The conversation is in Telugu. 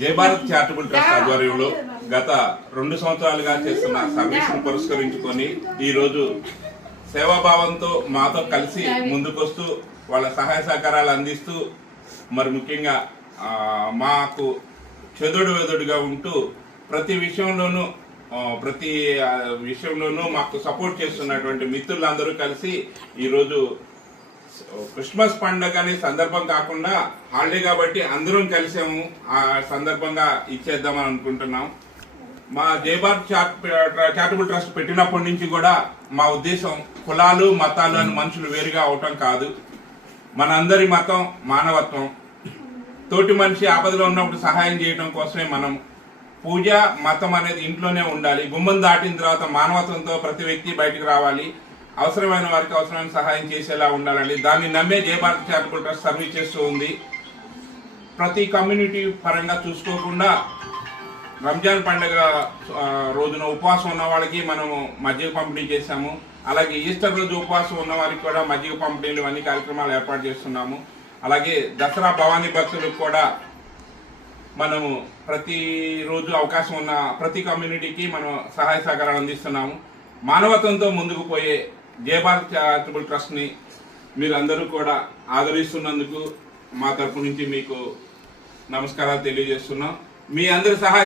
జై భారత్ చారిటబుల్ ట్రస్ట్ ఆధ్వర్యంలో గత 2 సంవత్సరాలుగా చేస్తున్న సర్వీసును పురస్కరించుకొని ఈ రోజు సేవాభావంతో మాతో కలిసి ముందుకొస్తూ వాళ్ళ సహాయ సహకారాలు అందిస్తూ మరి ముఖ్యంగా మాకు చెదుడు వెదుడుగా ఉంటూ ప్రతి విషయంలోనూ మాకు సపోర్ట్ చేస్తున్నటువంటి మిత్రులందరూ కలిసి ఈరోజు క్రిస్మస్ పండుగ అనే సందర్భం కాకుండా హాలిడే కాబట్టి అందరం కలిసాము. ఆ సందర్భంగా ఇచ్చేద్దామని అనుకుంటున్నాం. మా జై భారత్ చారిటబుల్ ట్రస్ట్ పెట్టినప్పటి నుంచి కూడా మా ఉద్దేశం కులాలు మతాలు అని మనుషులు వేరుగా అవటం కాదు. మనందరి మతం మానవత్వం. తోటి మనిషి ఆపదలో ఉన్నప్పుడు సహాయం చేయడం కోసమే మనం పూజ మతం అనేది ఇంట్లోనే ఉండాలి. గుమ్మం దాటిన తర్వాత మానవత్వంతో ప్రతి వ్యక్తి బయటకు రావాలి. అవసరమైన వారికి అవసరమైన సహాయం చేసేలా ఉండాలండి. దాన్ని నమ్మే జై భారత్ చారిటబుల్ ట్రస్ట్ సర్వీస్ చేస్తూ ఉంది. ప్రతి కమ్యూనిటీ పరంగా చూసుకోకుండా రంజాన్ పండుగ రోజున ఉపవాసం ఉన్న వాళ్ళకి మనము మజ్జిగ పంపిణీ చేశాము. అలాగే ఈస్టర్ రోజు ఉపవాసం ఉన్న వారికి కూడా మజ్జిగ పంపిణీలు అన్ని కార్యక్రమాలు ఏర్పాటు చేస్తున్నాము. అలాగే దసరా భవానీ భక్తులకు కూడా మనము ప్రతిరోజు అవకాశం ఉన్న ప్రతి కమ్యూనిటీకి మనం సహాయ సహకారాలు అందిస్తున్నాము. మానవత్వంతో ముందుకు పోయే జై భారత్ చారిటబుల్ ట్రస్ట్ని మీరందరూ కూడా ఆదరిస్తున్నందుకు మా తరపు నుంచి మీకు నమస్కారాలు తెలియజేస్తున్నాం. మీ అందరి సహాయ